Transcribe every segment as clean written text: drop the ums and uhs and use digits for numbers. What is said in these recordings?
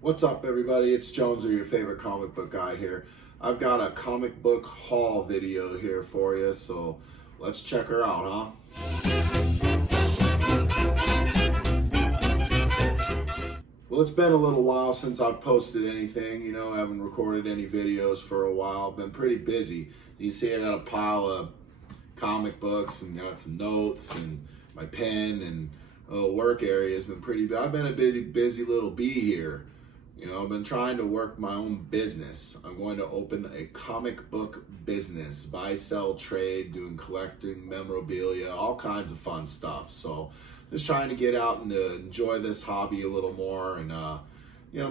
What's up, everybody? It's Joneser, your favorite comic book guy here. I've got a comic book haul video here for you, so let's check her out, Well, it's been a little while since I've posted anything. I haven't recorded any videos for a while. Been pretty busy. You see, I got a pile of comic books and got some notes and my pen and work area has been pretty. I've been a busy little bee here. I've been trying to work my own business. I'm going to open a comic book business, buy, sell, trade, doing collecting, memorabilia, all kinds of fun stuff. So just trying to get out and to enjoy this hobby a little more and,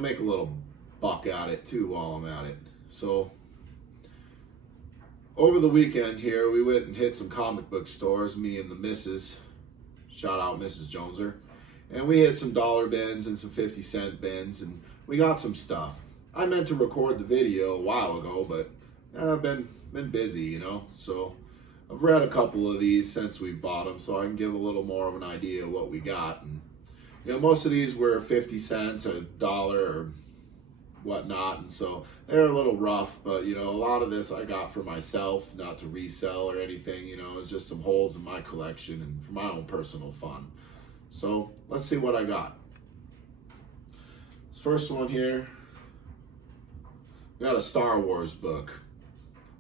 make a little buck at it too while I'm at it. So over the weekend here, we went and hit some comic book stores, me and the missus, shout out Mrs. Joneser, and we hit some dollar bins and some 50-cent bins, and we got some stuff. I meant to record the video a while ago, but I've been busy, so I've read a couple of these since we bought them, so I can give a little more of an idea of what we got. And most of these were 50 cents, a dollar, or whatnot, and so they're a little rough, but a lot of this I got for myself, not to resell or anything. It's just some holes in my collection and for my own personal fun. So let's see what I got. This first one here, got a Star Wars book.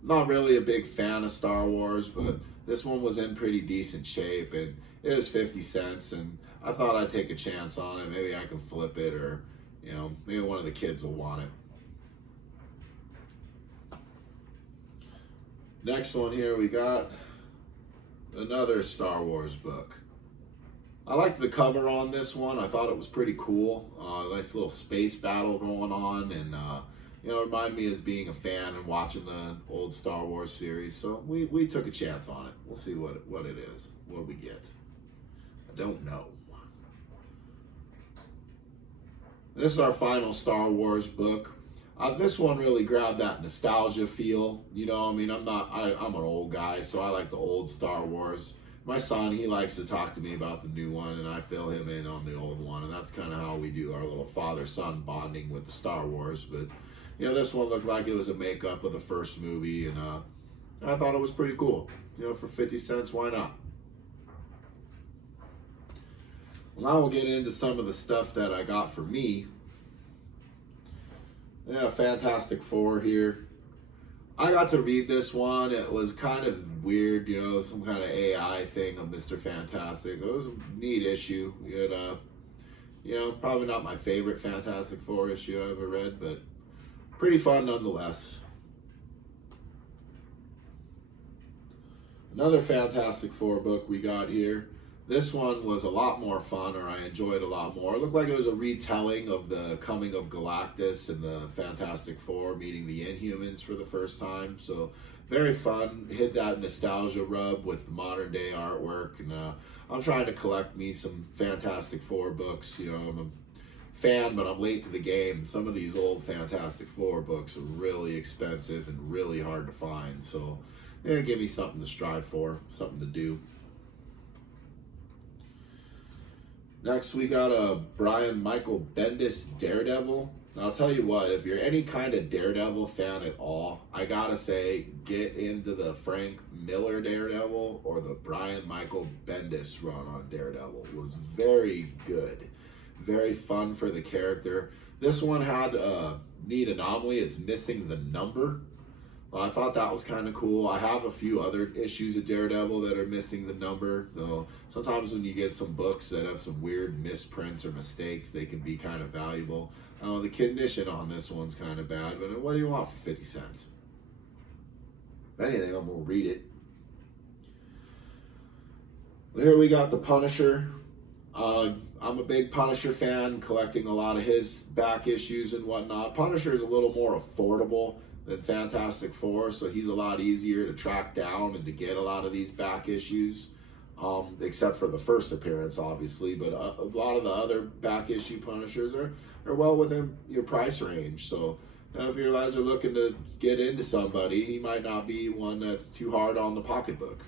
Not really a big fan of Star Wars, but this one was in pretty decent shape and it was 50 cents, and I thought I'd take a chance on it. Maybe I can flip it, or maybe one of the kids will want it. Next one here, we got another Star Wars book. I liked the cover on this one. I thought it was pretty cool. Nice little space battle going on, and it reminded me of being a fan and watching the old Star Wars series. So we took a chance on it. We'll see what it is. What do we get? I don't know. This is our final Star Wars book. This one really grabbed that nostalgia feel. I'm an old guy, so I like the old Star Wars. My son, he likes to talk to me about the new one, and I fill him in on the old one, and that's kind of how we do our little father-son bonding with the Star Wars. But, this one looked like it was a makeup of the first movie, and I thought it was pretty cool. For 50 cents, why not? Well, now we'll get into some of the stuff that I got for me. Yeah, Fantastic Four here. I got to read this one. It was kind of weird, some kind of AI thing of Mr. Fantastic. It was a neat issue. It, probably not my favorite Fantastic Four issue I ever read, but pretty fun nonetheless. Another Fantastic Four book we got here. This one was a lot more fun, or I enjoyed a lot more. It looked like it was a retelling of the coming of Galactus and the Fantastic Four meeting the Inhumans for the first time. So very fun. Hit that nostalgia rub with modern day artwork. And I'm trying to collect me some Fantastic Four books. I'm a fan, but I'm late to the game. Some of these old Fantastic Four books are really expensive and really hard to find. So give me something to strive for, something to do. Next, we got a Brian Michael Bendis Daredevil. I'll tell you what, if you're any kind of Daredevil fan at all, I gotta say, get into the Frank Miller Daredevil or the Brian Michael Bendis run on Daredevil. It was very good. Very fun for the character. This one had a neat anomaly. It's missing the number. Well, I thought that was kind of cool. I have a few other issues of Daredevil that are missing the number, though sometimes when you get some books that have some weird misprints or mistakes, they can be kind of valuable. The condition on this one's kind of bad, but what do you want for 50 cents? If anything, I'm going to read it. Here we got the Punisher. I'm a big Punisher fan, collecting a lot of his back issues and whatnot. Punisher is a little more affordable than Fantastic Four, so he's a lot easier to track down and to get a lot of these back issues, except for the first appearance, obviously. But a lot of the other back issue Punishers are well within your price range. So if you guys are looking to get into somebody, he might not be one that's too hard on the pocketbook.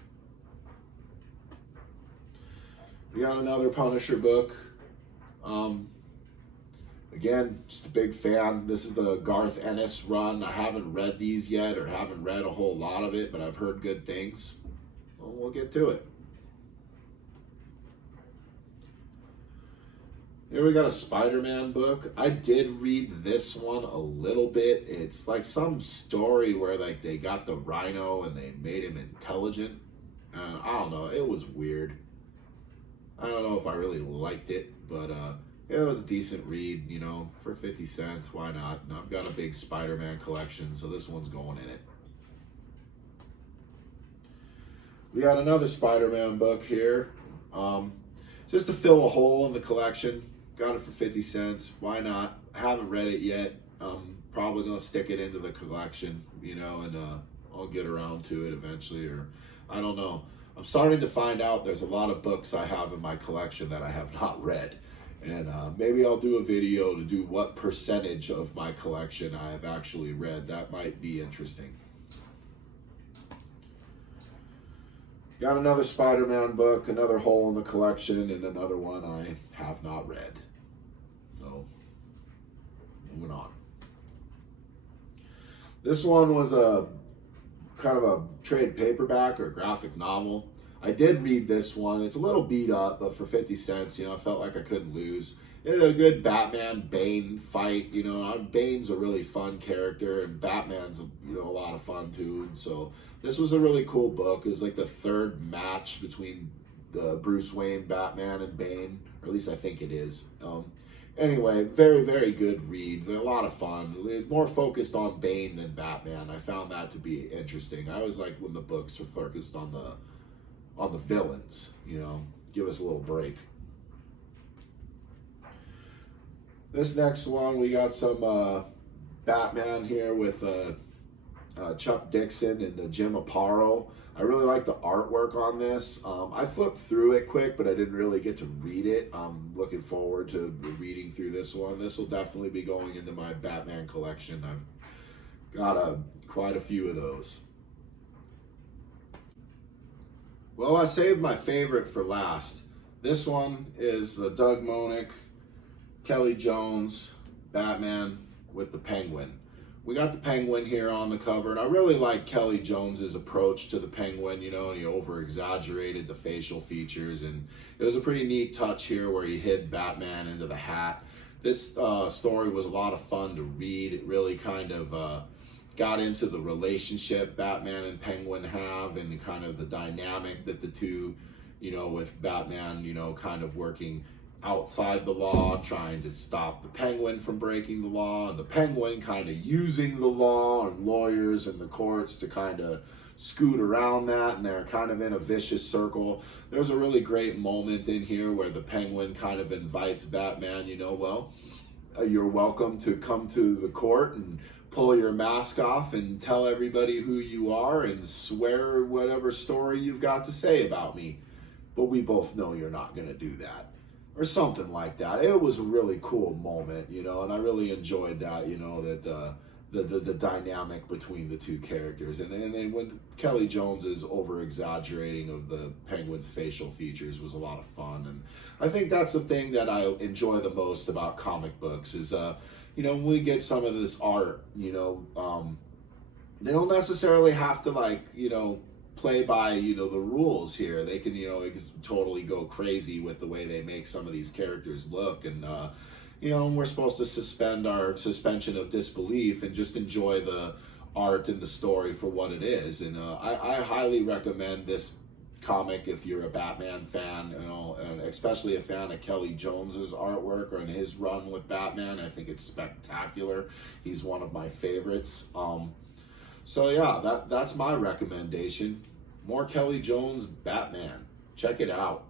We got another Punisher book. Again, just a big fan. This is the Garth Ennis run. I haven't read these yet, or haven't read a whole lot of it, but I've heard good things. Well, we'll get to it. Here we got a Spider-Man book. I did read this one a little bit. It's like some story where like they got the Rhino and they made him intelligent. I don't know. It was weird. I don't know if I really liked it, but it was a decent read, you know, for 50 cents. Why not? And I've got a big Spider-Man collection, so this one's going in it. We got another Spider-Man book here. Just to fill a hole in the collection. Got it for 50 cents. Why not? I haven't read it yet. Probably gonna stick it into the collection, you know, and I'll get around to it eventually, or I don't know. I'm starting to find out there's a lot of books I have in my collection that I have not read. And maybe I'll do a video to do what percentage of my collection I have actually read. That might be interesting. Got another Spider-Man book, another hole in the collection, and another one I have not read. So, moving on. This one was a kind of a trade paperback or graphic novel. I did read this one. It's a little beat up, but for 50 cents, you know, I felt like I couldn't lose. It's a good Batman-Bane fight, you know. Bane's a really fun character, and Batman's, you know, a lot of fun too. So this was a really cool book. It was like the third match between the Bruce Wayne Batman and Bane, or at least I think it is. Anyway, very, very good read. They're a lot of fun. It's more focused on Bane than Batman. I found that to be interesting. I always like when the books are focused on the villains, you know. Give us a little break. This next one, we got some Batman here with Chuck Dixon and Jim Aparo. I really like the artwork on this. I flipped through it quick, but I didn't really get to read it. I'm looking forward to reading through this one. This will definitely be going into my Batman collection. I've got quite a few of those. Well, I saved my favorite for last. This one is the Doug Moench, Kelly Jones, Batman with the Penguin. We got the Penguin here on the cover, and I really like Kelly Jones's approach to the Penguin, you know, and he over-exaggerated the facial features, and it was a pretty neat touch here where he hid Batman into the hat. This story was a lot of fun to read. It really kind of got into the relationship Batman and Penguin have, and kind of the dynamic that the two, you know, with Batman, you know, kind of working outside the law, trying to stop the Penguin from breaking the law, and the Penguin kind of using the law and lawyers and the courts to kind of scoot around that, and they're kind of in a vicious circle. There's a really great moment in here where the Penguin kind of invites Batman, you know, well, you're welcome to come to the court and pull your mask off and tell everybody who you are and swear whatever story you've got to say about me. But we both know you're not going to do that. Or something like that. It was a really cool moment, you know, and I really enjoyed that, you know, that the dynamic between the two characters. And then when Kelly Jones is over-exaggerating of the Penguin's facial features was a lot of fun. And I think that's the thing that I enjoy the most about comic books is, you know, when we get some of this art, you know, they don't necessarily have to, like, you know, play by, you know, the rules here. They can, you know, totally go crazy with the way they make some of these characters look, and you know, we're supposed to suspend our suspension of disbelief and just enjoy the art and the story for what it is. And I highly recommend this comic if you're a Batman fan, you know, and especially a fan of Kelly Jones's artwork or in his run with Batman. I think it's spectacular. He's one of my favorites. So yeah, that's my recommendation. More Kelly Jones Batman. Check it out.